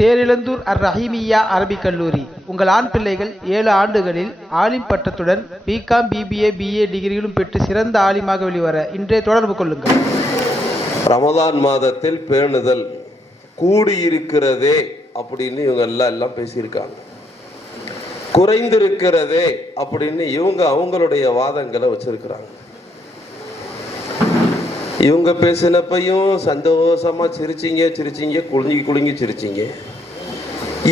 தேரிழந்தூர் அர் ரஹீமியா அரபிக் கல்லூரி. உங்கள் ஆண் பிள்ளைகள் ஏழு ஆண்டுகளில் ஆலிம் பட்டத்துடன் பிகாம் பிபிஏ பிஏ டிகிரிகளும் பெற்று சிறந்த ஆலிமாக வெளிவர இன்றே தொடர்பு கொள்ளுங்கள். ரமதான் மாதத்தில் பேணுதல் கூடியிருக்கிறதே அப்படின்னு இவங்க எல்லாம் எல்லாம் பேசியிருக்காங்க. குறைந்திருக்கிறதே அப்படின்னு இவங்க அவங்களுடைய வாதங்களை வச்சிருக்கிறாங்க. இவங்க பேசினப்பையும் சந்தோஷமா சிரிச்சிங்க சிரிச்சிங்க குலுங்கி குலுங்கி சிரிச்சிங்க.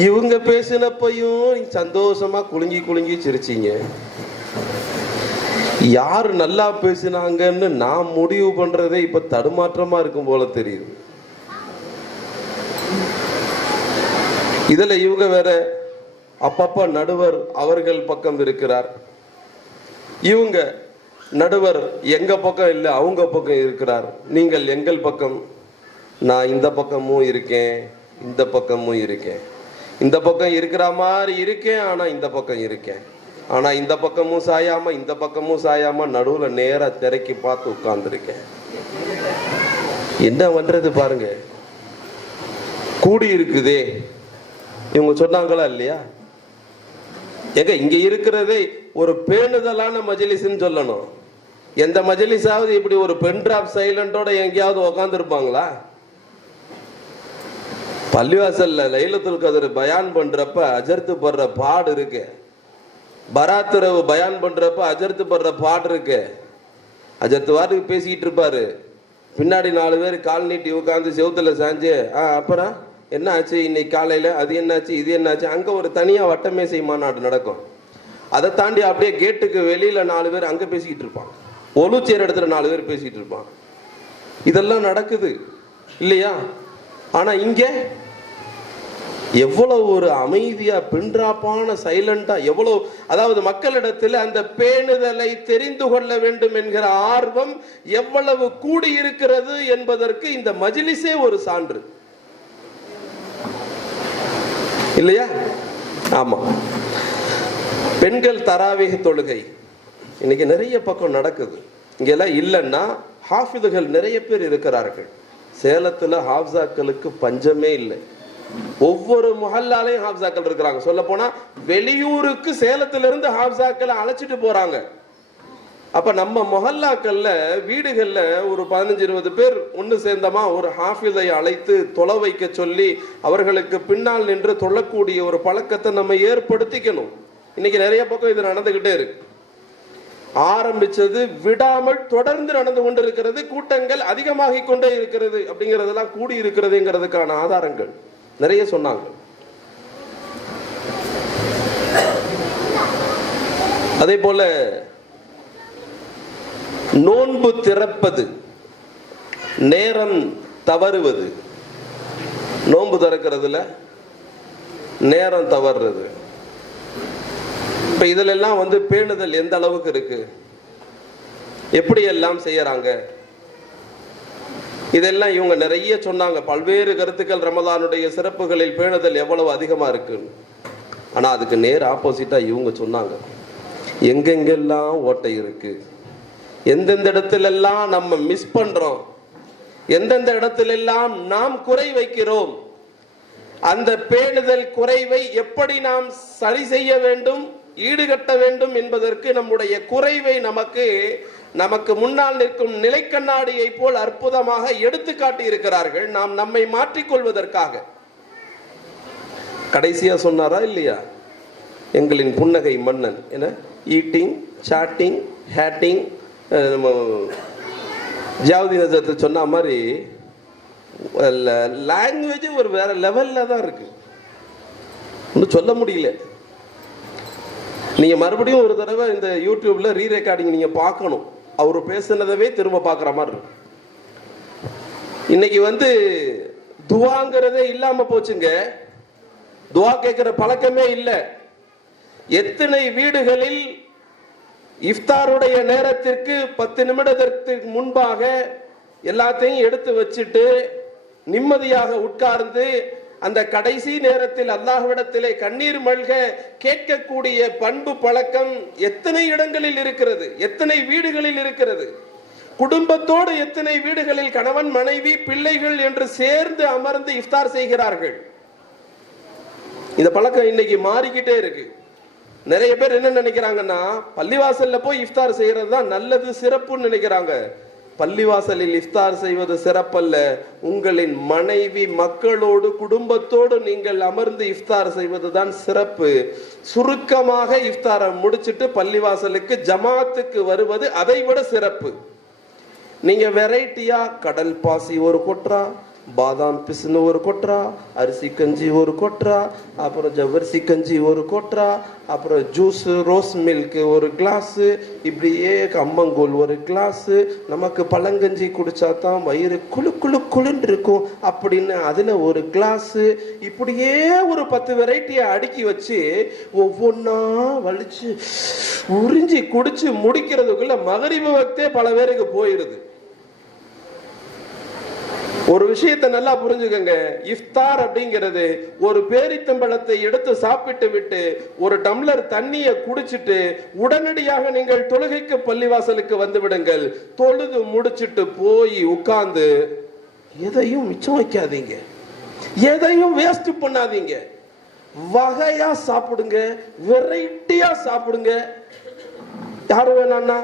இவங்க பேசினப்பையும் சந்தோஷமா குலுங்கி குலுங்கி சிரிச்சிங்க. யார் நல்லா பேசினாங்கன்னு நான் முடிவு பண்றதே இப்ப தடுமாற்றமா இருக்கும் போல தெரியுது. இதுல இவங்க வேற அப்பப்ப நடுவர் அவர்கள் பக்கம் இருக்கிறார். இவங்க நடுவர் எங்க பக்கம் இல்லை அவங்க பக்கம் இருக்கிறார். நீங்கள் எங்கள் பக்கம் நான் இந்த பக்கமும் இருக்கேன் இந்த பக்கமும் இருக்கேன். இந்த பக்கம் இருக்கிற மாதிரி இருக்கேன் ஆனால் இந்த பக்கம் இருக்கேன். ஆனால் இந்த பக்கமும் சாயாமல் இந்த பக்கமும் சாயாமல் நடுவில் நேராக திரைக்கு பார்த்து உட்காந்துருக்கேன் என்ன பண்ணுறது பாருங்க. கூடி இருக்குதே. இவங்க சொன்னாங்களா இல்லையா? ஏங்க இங்க இருக்கிறதே ஒரு பேணுதலான மஜிலிஸ்ன்னு சொல்லணும். எந்த மஜிலிஸாவது இப்படி ஒரு பென் டிராப் சைலண்டோட எங்கேயாவது உக்காந்துருப்பாங்களா? பள்ளிவாசல்ல லைலத்துல் கதிர் பயான் பண்றப்ப அஜர்த்து படுற பாடு இருக்கு. பராத்திரவு பயான் பண்றப்ப அஜர்த்து படுற பாடு இருக்கு. அஜர்த்து வாட்டுக்கு பேசிக்கிட்டு இருப்பாரு. பின்னாடி நாலு பேர் கால் நீட்டி உட்காந்து செவுத்துல சாஞ்சு ஆ அப்புறம் என்ன ஆச்சு இன்னைக்கு காலையில? அது என்னாச்சு? இது என்னாச்சு? அங்க ஒரு தனியா வட்டமேசை மாநாடு நடக்கும். அதை தாண்டி அப்படியே கேட்டுக்கு வெளியில நாலு பேர் அங்க பேசிக்கிட்டு இருப்பான் ஒலுச்சேர் இடத்துல நாலு பேர் பேசிக்கிட்டு இருப்பான் இதெல்லாம் நடக்குது. இல்லையா? ஆனா இங்க எவ்வளவு ஒரு அமைதியா பின்றாப்பான சைலண்டா எவ்வளவு அதாவது மக்களிடத்தில் அந்த பேணுதலை தெரிந்து கொள்ள வேண்டும் என்கிற ஆர்வம் எவ்வளவு கூடி இருக்கிறது என்பதற்கு இந்த மஜிலிஸே ஒரு சான்று. இல்லையா? ஆமா. பெண்கள் தராவேக தொழுகை. இன்னைக்கு நிறைய பக்கம் நடக்குது. இங்கெல்லாம் இல்லைன்னா ஹாஃபிதுகள் நிறைய பேர் இருக்கிறார்கள். சேலத்தில் ஹாஃப்சாக்களுக்கு பஞ்சமே இல்லை. ஒவ்வொரு முஹல்லாலையும் ஹாஃப்சாக்கள் இருக்கிறாங்க. சொல்ல போனா வெளியூருக்கு சேலத்திலிருந்து ஹாஃப்சாக்களை அழைச்சிட்டு போறாங்க. அப்ப நம்ம மொஹல்லாக்கள்ல வீடுகள்ல ஒரு பதினஞ்சு இருபது பேர் ஒன்று சேர்ந்தமா ஒரு ஹாஃபிஸை அழைத்து தொலை வைக்க சொல்லி அவர்களுக்கு பின்னால் நின்று தொழக்கூடிய ஒரு பழக்கத்தை நம்ம ஏற்படுத்திக்கணும். இன்னைக்கு நிறைய பக்கம் இது நடந்துகிட்டே இருக்கு. ஆரம்பிச்சது விடாமல் தொடர்ந்து நடந்து கொண்டிருக்கிறது கூட்டங்கள் அதிகமாகிக் கொண்டே இருக்கிறது அப்படிங்கறதெல்லாம் கூடி இருக்கிறதுங்கிறதுக்கான ஆதாரங்கள் நிறைய சொன்னாங்க. அதே போல நோன்பு திறப்பது நேரம் தவறுவது நோன்பு திறக்கிறதுல நேரம் தவறுறது. இப்ப இதுல எல்லாம் வந்து பேணுதல் எந்த அளவுக்கு இருக்கு? எப்படி எல்லாம் செய்யறாங்க? இதெல்லாம் இவங்க நிறைய சொன்னாங்க. பல்வேறு கருத்துக்கள் ரமதானுடைய சிறப்புகளில் பேணுதல் எவ்வளவு அதிகமா இருக்குன்னு. ஆனா அதுக்கு நேர் ஆப்போசிட்டா இவங்க சொன்னாங்க. எங்கெங்கெல்லாம் ஓட்டை இருக்கு? எந்தெந்த இடத்துலெல்லாம் நம்ம மிஸ் பண்றோம்? எந்தெந்த இடத்துலெல்லாம் நாம் குறை வைக்கிறோம்? அந்த பேணுதல் குறைவை எப்படி நாம் சரி செய்ய வேண்டும்? ஈடுகட்ட வேண்டும் என்பதற்கு நம்முடைய குறைவை நமக்கு நமக்கு முன்னால் நிற்கும் நிலைக்கண்ணாடியை போல் அற்புதமாக எடுத்துக்காட்டி இருக்கிறார்கள் நாம் நம்மை மாற்றிக்கொள்வதற்காக. கடைசியா சொன்னாரா இல்லையா? எங்களின் புன்னகை மன்னன். என ஈட்டிங் சாட்டிங் ஹேட்டிங் ஜாவதி நஜத்தை சொன்ன மாதிரி லாங்குவேஜ் ஒரு வேற லெவல்ல தான் இருக்கு. ஒன்றும் சொல்ல முடியல. நீங்கள் மறுபடியும் ஒரு தடவை இந்த யூடியூப்பில் ரீ ரெக்கார்டிங் நீங்கள் பார்க்கணும். அவர் பேசுனதவே திரும்ப பார்க்குற மாதிரி இருக்கும் இன்னைக்கு வந்து துவாங்கிறதே இல்லாமல் போச்சுங்க. துவா கேட்குற பழக்கமே இல்லை. எத்தனை வீடுகளில் இஃப்தாருடைய நேரத்திற்கு பத்து நிமிடத்திற்கு முன்பாக எல்லாத்தையும் எடுத்து வச்சுட்டு நிம்மதியாக உட்கார்ந்து அந்த கடைசி நேரத்தில் அல்லாஹ்விடத்திலே கண்ணீர் மல்க கேட்கக்கூடிய பண்பு பழக்கம் எத்தனை இடங்களில் இருக்கிறது? எத்தனை வீடுகளில் இருக்கிறது? குடும்பத்தோடு எத்தனை வீடுகளில் கணவன் மனைவி பிள்ளைகள் என்று சேர்ந்து அமர்ந்து இஃப்தார் செய்கிறார்கள்? இந்த பழக்கம் இன்னைக்கு மாறிக்கிட்டே இருக்கு. நிறைய பேர் என்ன நினைக்கிறாங்கன்னா பள்ளிவாசல்ல போய் இஃப்தார் செய்யறது தான் நல்லது சிறப்புன்னு நினைக்கிறாங்க. பள்ளிவாசலில் இஃப்தார் செய்வது சிறப்பல்ல. உங்களின் மனைவி மக்களோடு குடும்பத்தோடு நீங்கள் அமர்ந்து இஃப்தார் செய்வது தான் சிறப்பு. சுருக்கமாக இஃப்தாரை முடிச்சிட்டு பள்ளிவாசலுக்கு ஜமாத்துக்கு வருவது அதை விட சிறப்பு. நீங்க வெரைட்டியா கடல் பாசி ஒரு கொற்றா பாதாம் பிசுன்னு ஒரு கொட்ரா அரிசி கஞ்சி ஒரு கொட்ரா அப்புறம் ஜவ்வரிசி கஞ்சி ஒரு கொட்ரா அப்புறம் ஜூஸ் ரோஸ் மில்க் ஒரு கிளாஸு இப்படியே கம்மங்கூழ் ஒரு கிளாஸு நமக்கு பழங்கஞ்சி குடிச்சா தான் வயிறு குழு குழு குளுன்னு இருக்கும். அப்படின்னு அதில் ஒரு கிளாஸு இப்படியே ஒரு பத்து வெரைட்டியை அடுக்கி வச்சு ஒவ்வொன்றா வலிச்சு உறிஞ்சி குடிச்சு முடிக்கிறதுக்குள்ள மகரிபு வக்தே பல பேருக்கு போயிடுது ஒரு விஷயத்தை நல்லா புரிஞ்சுக்கங்க. இஃப்தார் அப்படிங்கிறது ஒரு பேரித்தம்பழத்தை எடுத்து சாப்பிட்டு விட்டு ஒரு டம்ளர் தண்ணியை குடிச்சிட்டு உடனடியாக நீங்கள் தொழுகைக்கு பள்ளிவாசலுக்கு வந்து விடுங்கள். தொழுது முடிச்சிட்டு போய் உட்கார்ந்து எதையும் மிச்சம் வைக்காதீங்க. எதையும் வேஸ்ட் பண்ணாதீங்க. வகையா சாப்பிடுங்க வெரைட்டியா சாப்பிடுங்க. யாரு வேணான்னா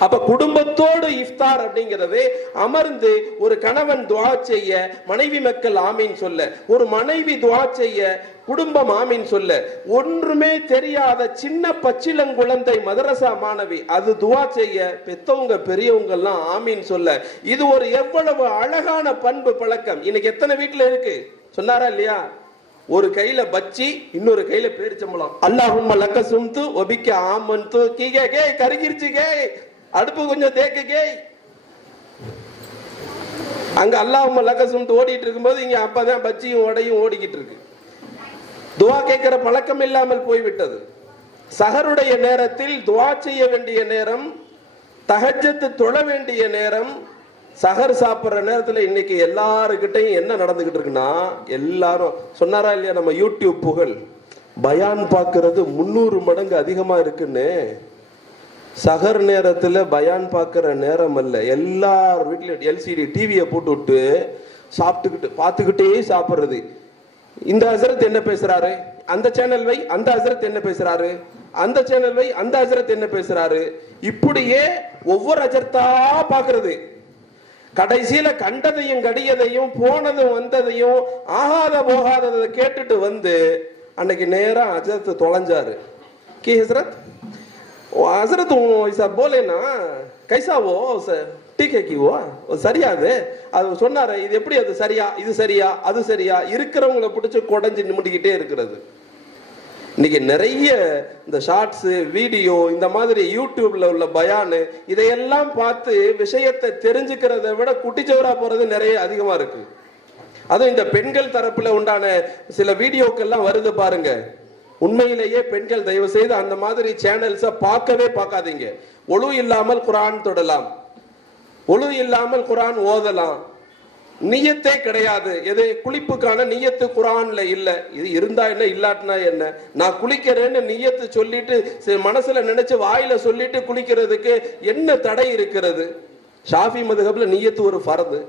அப்ப குடும்பத்தோடு இஃப்தார் அப்படிங்கிறது அமர்ந்து ஒரு கணவன் துவா செய்ய மனைவி மக்கள் ஆமீன் சொல்ல ஒரு மனைவி துவா செய்ய குடும்பம் ஆமீன் சொல்ல ஒன்றுமே தெரியாத சின்ன பச்சிலங்குழந்தை மதரசா மாணவி அது துவா செய்ய பெத்தவங்க பெரியவங்க எல்லாம் ஆமீன் சொல்ல. இது ஒரு எவ்வளவு அழகான பண்பு பழக்கம். இன்னைக்கு எத்தனை வீட்டுல இருக்கு? சொன்னாரா இல்லையா? ஒரு கையில பச்சி இன்னொரு கையில பேரிச்சம்பளம் அல்லாஹும் லக்க சும்து ஒபிக்க ஆமன்து கீகே கே கருகிருச்சு கே. அடுப்பு கொஞ்சம் தேக்கு கே அங்க அல்லாஹ் லக்க சும்து ஓடிட்டு இருக்கும்போது இங்க அப்பதான் பச்சியும் உடையும் ஓடிக்கிட்டு இருக்கு. துவா கேட்கிற பழக்கம் இல்லாமல் போய்விட்டது. சகருடைய நேரத்தில் துவா செய்ய வேண்டிய நேரம் தகஜத்து தொழ வேண்டிய நேரம் சகர் சாப்பிட்ற நேரத்தில் இன்னைக்கு எல்லாருக்கிட்டையும் என்ன நடந்துகிட்டு இருக்குன்னா எல்லாரும் சொன்னாரா இல்லையா நம்ம யூடியூப் புகழ்? பயான் பார்க்கறது முந்நூறு மடங்கு அதிகமா இருக்குன்னு. சகர் நேரத்தில் பயான் பார்க்குற நேரம் அல்ல. எல்லார் வீட்லேயும் எல்சிடி டிவியை போட்டு விட்டு சாப்பிட்டுக்கிட்டு பார்த்துக்கிட்டே சாப்பிட்றது. இந்த ஹசரத் என்ன பேசுறாரு? அந்த சேனல் வை அந்த ஹசரத் என்ன பேசுறாரு? அந்த சேனல் வை அந்த ஹசரத் என்ன பேசுறாரு? இப்படியே ஒவ்வொரு அஜர்த்தா பாக்குறது கடைசியில கண்டதையும் கடியதையும் போனதும் வந்ததையும் ஆகாத போகாததை கேட்டுட்டு வந்து அன்னைக்கு நேரம் அஜரத் தொலைஞ்சாரு. கி ஹசரத்? ಹಸರತ್ ಈಸ ಬೋಲೇನಾ? ಕೈಸಾವೋ டீகே கிவோ சரியாது அது சொன்னாரு இது எப்படி அது சரியா இது சரியா அது சரியா இருக்கிறவங்கள பிடிச்சி குடஞ்சி நிமிட்டிக்கிட்டே இருக்கிறது இன்றைக்கி நிறைய இந்த ஷார்ட்ஸு வீடியோ இந்த மாதிரி யூடியூப்பில் உள்ள பயானு இதையெல்லாம் பார்த்து விஷயத்தை தெரிஞ்சுக்கிறத விட குட்டிச்சவரா போகிறது நிறைய அதிகமாக இருக்குது அதுவும் இந்த பெண்கள் தரப்பில் உண்டான சில வீடியோக்கள்லாம் வருது பாருங்கள் உண்மையிலேயே பெண்கள் தயவு செய்து அந்த மாதிரி சேனல்ஸை பார்க்கவே பார்க்காதீங்க. ஒழு இல்லாமல் குரான் தொடலாம். ஒழு இல்லாமல் குரான் ஓதலாம். நியத்தே கிடையாது. எது குளிப்புக்கான நியத்து குரான்ல இல்ல. இது இருந்தா என்ன இல்லாட்டினா என்ன? நான் குளிக்கிறேன்னு நியத்து சொல்லிட்டு மனசுல நினைச்சு வாயில சொல்லிட்டு குளிக்கிறதுக்கு என்ன தடை இருக்கிறது? ஷாஃபி மதுகப்ல நியத்து ஒரு ஃபரது.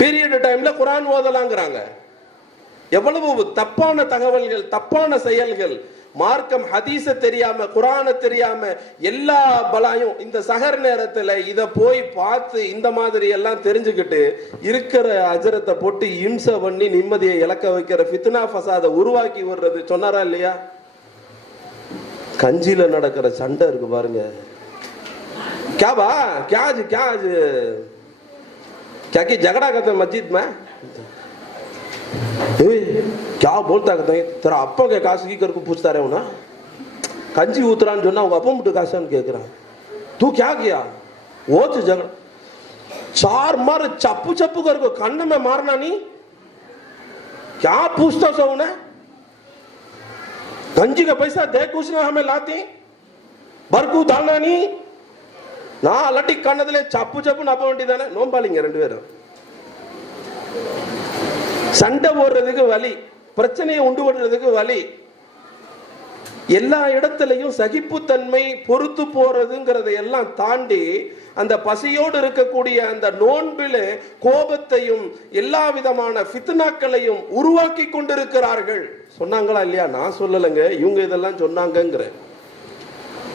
பீரியட் டைம்ல குரான் ஓதலாங்கிறாங்க. எவ்வளவு தப்பான தகவல்கள் தப்பான செயல்கள் மார்க்கம் ஹதீஸ தெரியாம குரான தெரியாம எல்லா பலாயும் இந்த சகர் நேரத்துல இத போய் பார்த்து இந்த மாதிரி எல்லாம் தெரிஞ்சுக்கிட்டு இருக்கிற அஜரத்தை போட்டு இம்சை பண்ணி நிம்மதியை இழக்க வைக்கிற ஃபித்னா ஃபசாத உருவாக்கி விடுறது சொன்னாரா இல்லையா? கஞ்சியில நடக்கிற சண்டை இருக்கு பாருங்க. கேபா கேஜ் கேஜ். கேக்கி ஜகடா கத்த மஜித் மே? तेरा அப்பா के காசு கீக்கர் को पूछता रहे हो ना கஞ்சி ஊத்துறான்னு சொன்னா உங்க அப்பா மட்டும் காசான்னு கேக்குறான் तू क्या किया वो तो झगड़ा चार मार चप्पू चप्पू कर को कंध में मारना नहीं क्या पूछता सो उन्हें गंजी का पैसा दे कुछ ना हमें लाते बरकू डालना नहीं நான் அலட்டி கண்ணதுல சப்பு சப்பு நப்ப வேண்டியதானே நோம்பாளிங்க ரெண்டு பேரும் சண்டை போடுறதுக்கு வழி பிரச்சனையை உண்டு பண்றதுக்கு வழி எல்லா இடத்துலையும் சகிப்புத்தன்மை பொறுத்து போறதுங்கிறத எல்லாம் தாண்டி அந்த பசியோடு இருக்கக்கூடிய அந்த நோன்பில் கோபத்தையும் எல்லா விதமான ஃபித்னாக்களையும் உருவாக்கி கொண்டிருக்கிறார்கள். சொன்னாங்களா இல்லையா? நான் சொல்லலைங்க. இவங்க இதெல்லாம் சொன்னாங்கங்கிறேன்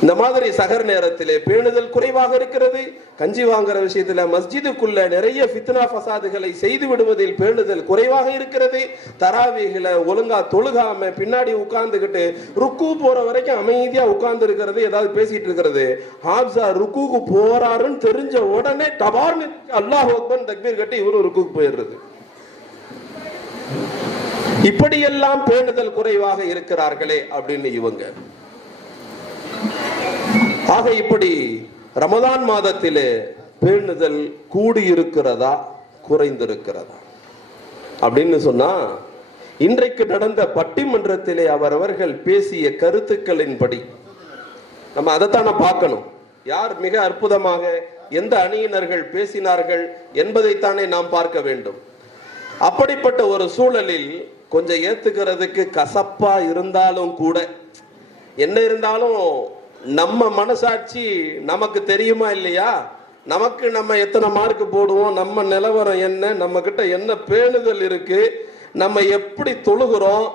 இந்த மாதிரி சகர் நேரத்திலே பேணுதல் குறைவாக இருக்கிறது. கஞ்சி வாங்குற விஷயத்துல மஸ்ஜிதுக்குள்ள நிறைய ஃபித்னா ஃபசாதுகளை செய்து விடுவதில் பேணுதல் குறைவாக இருக்கிறது. தராவிகளை ஒழுங்கா தொழுகாம பின்னாடி உட்கார்ந்துகிட்டு ருக்கு போற வரைக்கும் அமைதியா உட்கார்ந்து இருக்கிறது ஏதாவது பேசிட்டு இருக்கிறது. ஹாப்ஸா ருக்குக்கு போறாருன்னு தெரிஞ்ச உடனே டபார்னு அல்லாஹ் அக்பர் தக்பீர் கட்டி இவரும் ருக்குக்கு போயிடுறது. இப்படியெல்லாம் பேணுதல் குறைவாக இருக்கிறார்களே அப்படின்னு இவங்க. ஆக இப்படி ரமதான் மாதத்திலே பேணுதல் கூடியிருக்கிறதா? குறைந்திருக்கிறதா? அப்படின்னு சொன்னா இன்றைக்கு நடந்த பட்டிமன்றத்திலே அவரவர்கள் பேசிய கருத்துக்களின்படி நம்ம அதைத்தானே பார்க்கணும். யார் மிக அற்புதமாக எந்த அணியினர்கள் பேசினார்கள் என்பதைத்தானே நாம் பார்க்க வேண்டும். அப்படிப்பட்ட ஒரு சூழலில் கொஞ்சம் ஏத்துக்கிறதுக்கு கசப்பா இருந்தாலும் கூட என்ன இருந்தாலும் நம்ம மனசாட்சி நமக்கு தெரியுமா இல்லையா? நமக்கு நம்ம எத்தனை மார்க் போடுவோம்? நம்ம நிலவரம் என்ன? நம்ம கிட்ட என்ன பேணுதல் இருக்கு? நம்ம எப்படி தொழுகிறோம்?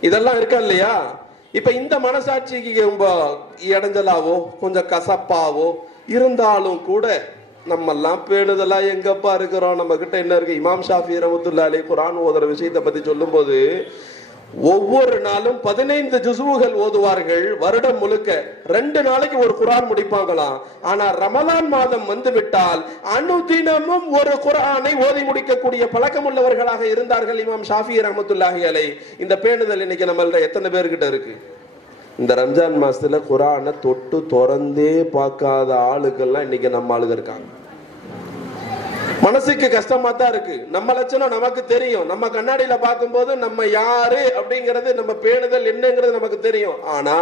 இதெல்லாம் இருக்கா இல்லையா? இப்ப இந்த மனசாட்சிக்கு ரொம்ப இடைஞ்சலாவோ கொஞ்சம் கசப்பாவோ இருந்தாலும் கூட நம்ம எல்லாம் பேணுதலா எங்கப்பா இருக்கிறோம்? நம்ம கிட்ட என்ன இருக்கு? இமாம் ஷாஃபி ரஹமத்துல்லா அலி குரான் ஓதுற விஷயத்தை பத்தி சொல்லும்போது ஒவ்வொரு நாளும் பதினைந்து ஜுசுவுகள் ஓதுவார்கள். வருடம் முழுக்க. ரெண்டு நாளைக்கு ஒரு குரான் முடிப்பாங்களாம். ஆனா ரமலான் மாதம் வந்து விட்டால் அனுதினமும் ஒரு குரானை ஓதி முடிக்கக்கூடிய பழக்கம் உள்ளவர்களாக இருந்தார்கள் இமாம் ஷாஃபி ரஹமத்துல்லாஹி அலை. இந்த பேணுதல் இன்னைக்கு நம்மள்ட்ட எத்தனை பேர்கிட்ட இருக்கு? இந்த ரம்ஜான் மாசத்துல குரானை தொட்டு திறந்தே பார்க்காத ஆளுக்கெல்லாம் இன்னைக்கு நம்ம ஆளுங்க இருக்காங்க. மனசுக்கு கஷ்டமா தான் இருக்கு. நம்ம லட்சணம் நமக்கு தெரியும். நம்ம கண்ணாடியில பார்க்கும்போது நம்ம யாரு அப்படிங்கிறது நம்ம பேணுதல் என்னங்கிறது நமக்கு தெரியும். ஆனா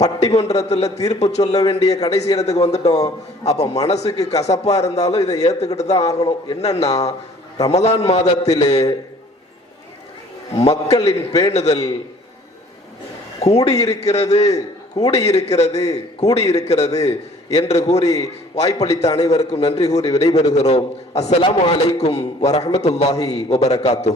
பட்டிமன்றத்துல தீர்ப்பு சொல்ல வேண்டிய கடைசி இடத்துக்கு வந்துட்டோம். அப்ப மனசுக்கு கசப்பா இருந்தாலும் இதை ஏத்துக்கிட்டு தான் ஆகணும். என்னன்னா ரமதான் மாதத்திலே மக்களின் பேணுதல் கூடியிருக்கிறது. கூடியிருக்கிறது கூடியிருக்கிறது என்று கூறி வாய்ப்பளித்த அனைவருக்கும் நன்றி கூறி விடைபெறுகிறோம். அஸ்ஸலாம் அலைக்கும் வரஹ்மத்துல்லாஹி வபரகாத்து